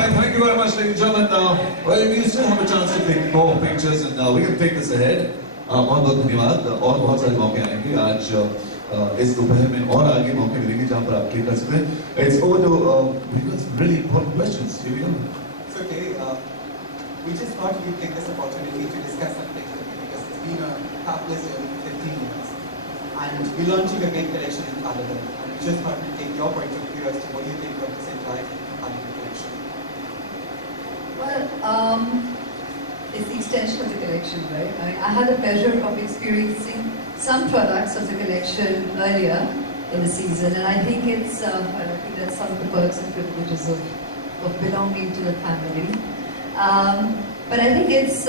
Alright, thank you very much, ladies and gentlemen. Well, we still have a chance to take more pictures and we can take this ahead. बहुत बहुत धन्यवाद और बहुत सारे मौके आएंगे आज इस दोपहर में और आगे मौके मिलेंगे जहाँ पर आप क्लिक कर सकते हैं. It's over to because really important questions. Here we go. It's okay. We just thought we'd take this opportunity to discuss something because it's been a fabulous journey for 15 years. And we're launching a great collection in Parliament. And we just thought we'd take your point of view as to what do you think of this entire Parliament collection. Well, it's the extension of the collection, right? I had the pleasure of experiencing some products of the collection earlier in the season, and I think it's, I think that's some of the perks and privileges of belonging to the family. But I think it's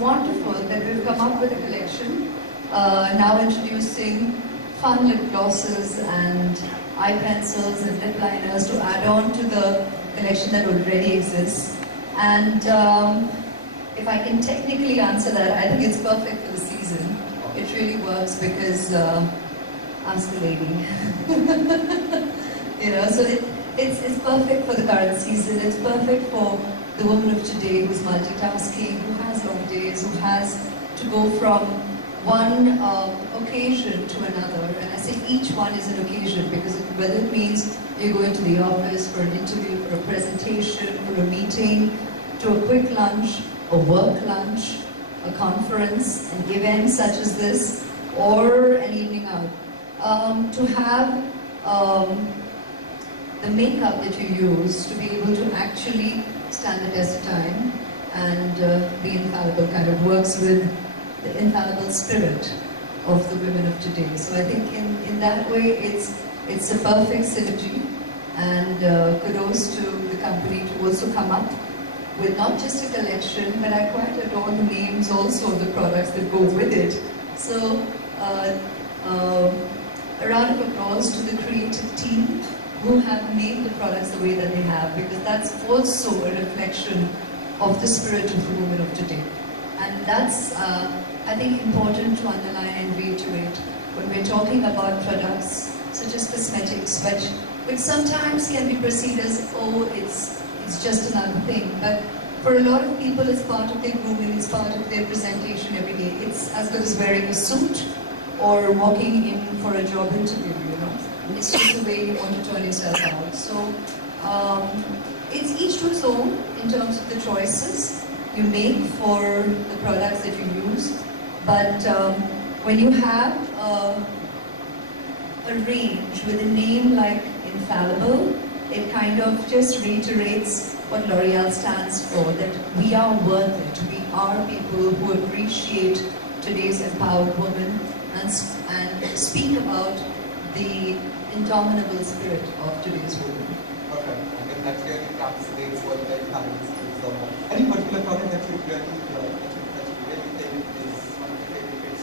wonderful that we've come up with a collection, now introducing fun lip glosses and eye pencils and lip liners to add on to the collection that already exists. And if I can technically answer that, I think it's perfect for the season. It really works because I'm the lady. You know, so it's perfect for the current season. It's perfect for the woman of today who's multitasking, who has long days, who has to go from one occasion to another. And I say each one is an occasion because whether it means you're going to the office for an interview, for a presentation, for a meeting, to a quick lunch, a work lunch, a conference, an event such as this, or an evening out. To have the makeup that you use to be able to actually stand the test of time and be infallible kind of works with the infallible spirit of the women of today. So I think in that way it's a perfect synergy, and kudos to the company to also come up with not just a collection, but I quite adore the names also of the products that go with it. So a round of applause to the creative team who have made the products the way that they have, because that's also a reflection of the spirit of the women of today. And that's, I think, important to underline and reiterate when we're talking about products such as cosmetics, which sometimes can be perceived as, oh, it's just another thing. But for a lot of people, it's part of their grooming, it's part of their presentation every day. It's as good as wearing a suit or walking in for a job interview, you know. It's just the way you want to turn yourself out. So it's each to its own in terms of the choices you make for the products that you use. But when you have a range with a name like Infallible, it kind of just reiterates what L'Oreal stands for, that we are worth it. We are people who appreciate today's empowered woman and speak about the indomitable spirit of today's woman. Okay, I think that really encapsulates what the family is all about. Any particular product that you really think is one of your favorite picks?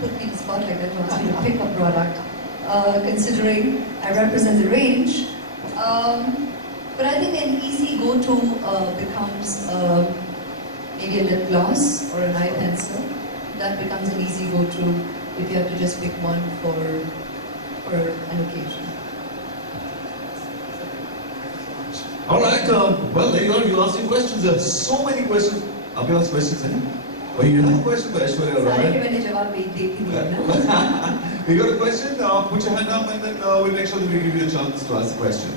Put me in the spot like that to ask me to pick a product. Considering I represent the range, but I think an easy go-to becomes maybe a lip gloss or an eye pencil. That becomes an easy go-to if you have to just pick one for an occasion. Alright, well, there you go. You asked questions. There are so many questions. आपके पास questions हैं? Oh, you have a question for Aishwarya, right? सारे के मैंने जवाब दे दिए ना. You got a question? Put your hand up and then we'll make sure that we give you a chance to ask the question.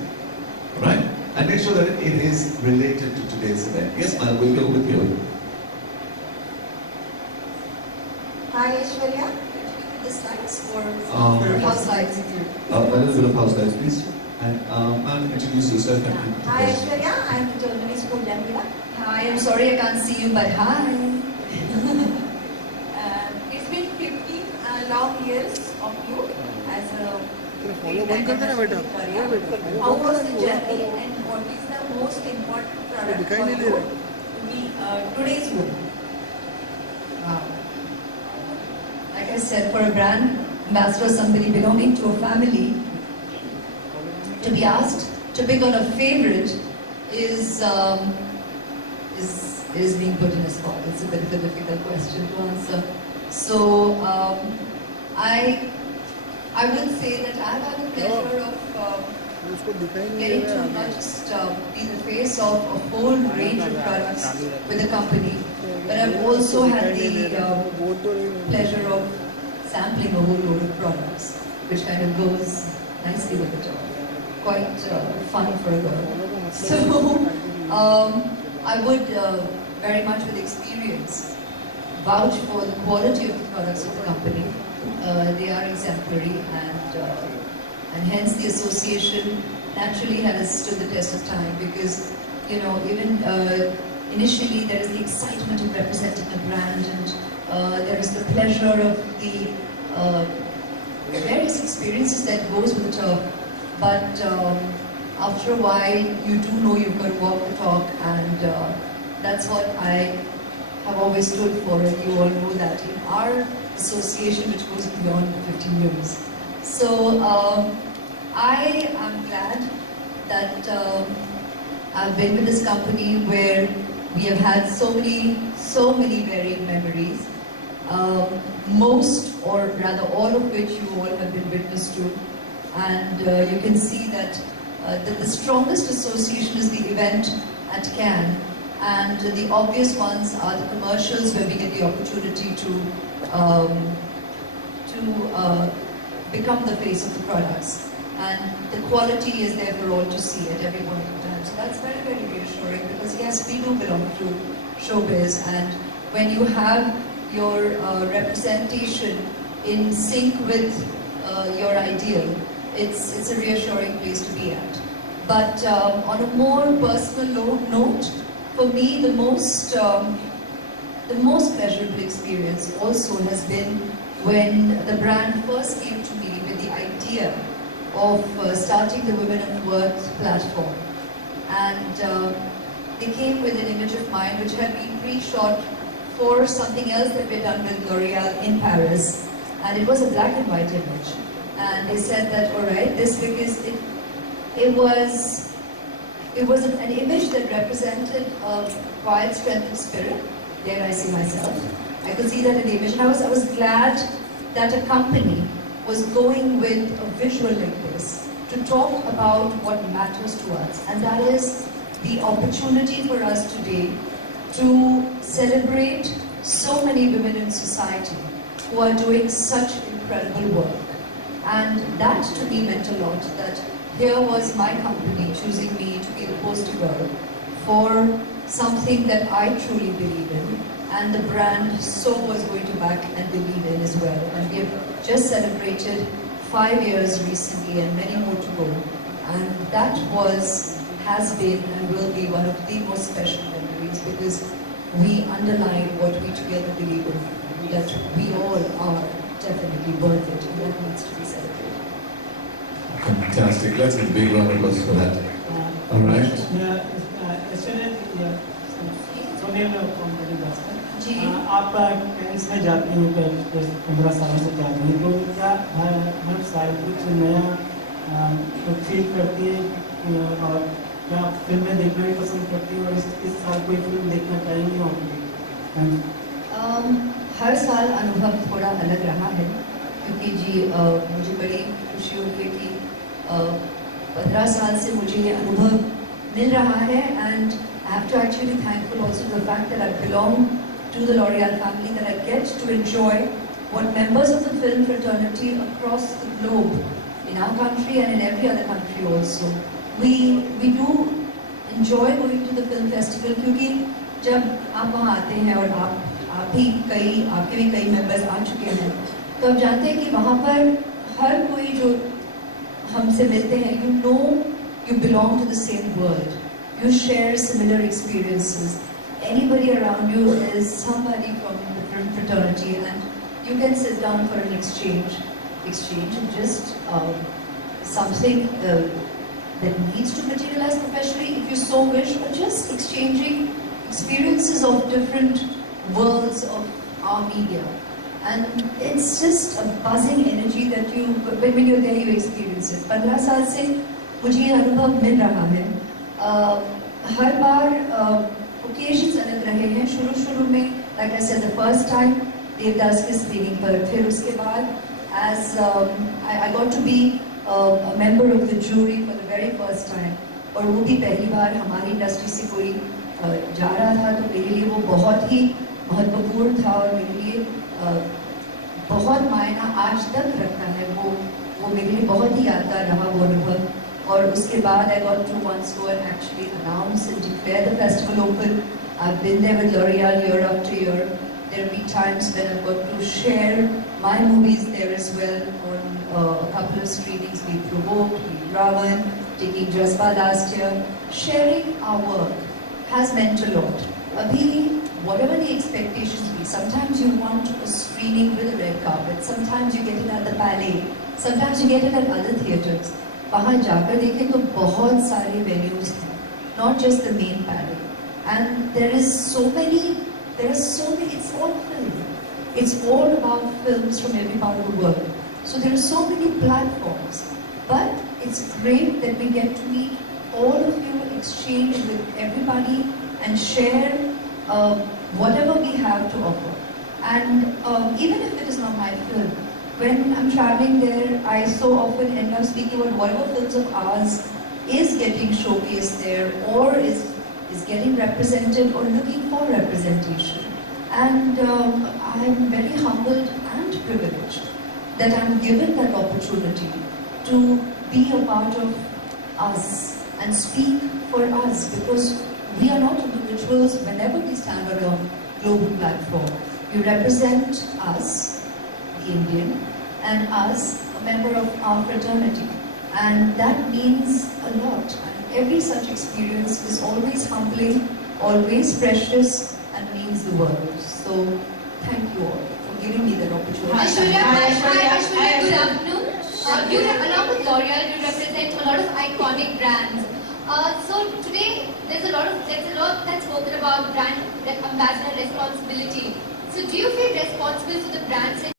Right? And make sure that it is related to today's event. Yes, ma'am, we'll go with you. Hi, Aishwarya. The slides or house slides? A little bit of house slides, please. And ma'am, introduce yourself. Hi, Aishwarya. I'm journalist Pooja. Hi, I'm sorry I can't see you, but hi. It's been 15 long years of you as a career. How was the journey and what is the most important product for you to be today's woman? Wow. Like I said, for a brand ambassador, somebody belonging to a family, to be asked to pick on a favorite is being put in a spot. It's a bit of a difficult question to answer. So I would say that I've had the pleasure of getting to not just be the face of a whole range of products with the company, but I've also had the pleasure of sampling a whole load of products, which kind of goes nicely with the job. Quite fun for a girl. So I would very much with experience vouch for the quality of the products of the company. They are exemplary, and hence the association naturally has stood the test of time, because even initially there is the excitement of representing a brand, and there is the pleasure of the various experiences that goes with the turf. But after a while, you do know you've got to walk the talk, and that's what I have always stood for, and you all know that in our association, which goes beyond 15 years. So I am glad that I've been with this company where we have had so many varied memories, most or rather all of which you all have been witness to. And you can see that the strongest association is the event at Cannes, and the obvious ones are the commercials where we get the opportunity to become the face of the products, and the quality is there for all to see at every point in time. So that's very, very reassuring, because yes, we do belong to showbiz, and when you have your representation in sync with your ideal, it's a reassuring place to be at. But on a more personal note, for me, the most pleasurable experience also has been when the brand first came to me with the idea of starting the Women of Worth platform. And they came with an image of mine which had been pre-shot for something else that we had done with L'Oreal in Paris. And it was a black and white image. And they said that, all right, this, because it was an image that represented a quiet strength of spirit. There I see myself. I could see that in the image, and I was glad that a company was going with a visual like this to talk about what matters to us, and that is the opportunity for us today to celebrate so many women in society who are doing such incredible work. And that to me meant a lot, that here was my company choosing me to be the poster girl for something that I truly believe in, and the brand so was going to back and believe in as well. And we have just celebrated 5 years recently and many more to go. And that has been and will be one of the most special memories, because we underline what we together believe in, that we all are definitely worth it, and that needs to be celebrated. Fantastic. Let's give a big round of applause for that. All right. आप tennis में जाती हैं 15 सालों से जाती हैं, तो क्या हर साल कुछ नया फील करती है, और क्या फिल्में देखना भी पसंद करती है, और इस साल कोई फिल्म देखना चाहेंगी होगी? हर साल अनुभव थोड़ा अलग रहा है, क्योंकि जी मुझे बड़ी खुशी होती है कि 15 साल से मुझे ये अनुभव मिल रहा है, and I have to actually be thankful also to the fact that I belong to the L'Oreal family, that I get to enjoy what members of the film fraternity across the globe, in our country and in every other country also, we do enjoy going to the film festival, क्योंकि जब आप वहाँ आते हैं और आपके भी कई members आ चुके हैं, तो आप जानते हैं कि वहाँ पर हर कोई जो हमसे मिलते हैं, you belong to the same world. You share similar experiences. Anybody around you is somebody from the film fraternity, and you can sit down for an exchange and just something that needs to materialize professionally if you so wish, or just exchanging experiences of different worlds of our media. And it's just a buzzing energy that when you're there, you experience it. 15 साल से मुझे ये अनुभव मिल रहा है. हर बार occasions अलग रहे हैं. शुरू में, like I said, the first time Devdas की स्क्रीनिंग पर, फिर उसके बाद as I got to be a member of the jury for the very first time. और वो भी पहली बार हमारी इंडस्ट्री से कोई जा रहा था, तो मेरे लिए वो बहुत ही महत्वपूर्ण था और मेरे लिए बहुत मायना आज तक रखता है। वो मेरे लिए बहुत ही यादगार रहा वो अनुभव। और उसके बाद I got to once go and actually announce and declare the festival open. I've been there with L'Oreal year after year. There have been times when I've got to share my movies there as well on a couple of screenings. We Provoked, we Ravan, taking Jaspa last year. Sharing our work has meant a lot. Abhi, whatever the expectations be, sometimes you want a screening with a red carpet, sometimes you get it at the Palais, sometimes you get it at other theatres. वहाँ जाकर देखें तो बहुत सारे venues हैं, not just the main Palais. And there are so many, it's all film. It's all about films from every part of the world. So there are so many platforms. But it's great that we get to meet all of you, exchange with everybody and share whatever we have to offer. And even if it is not my film, when I'm traveling there, I so often end up speaking about whatever films of ours is getting showcased there or is getting represented or looking for representation. And I'm very humbled and privileged that I'm given that opportunity to be a part of us and speak for us, because we are not individuals whenever we stand on a global platform. You represent us, the Indian, and us, a member of our fraternity. And that means a lot. And every such experience is always humbling, always precious, and means the world. So, thank you all for giving me that opportunity. Aishwarya, good afternoon. Along with L'Oreal, you represent a lot of iconic brands. So today, there's a lot that's spoken about brand ambassador responsibility. So do you feel responsible for the brands that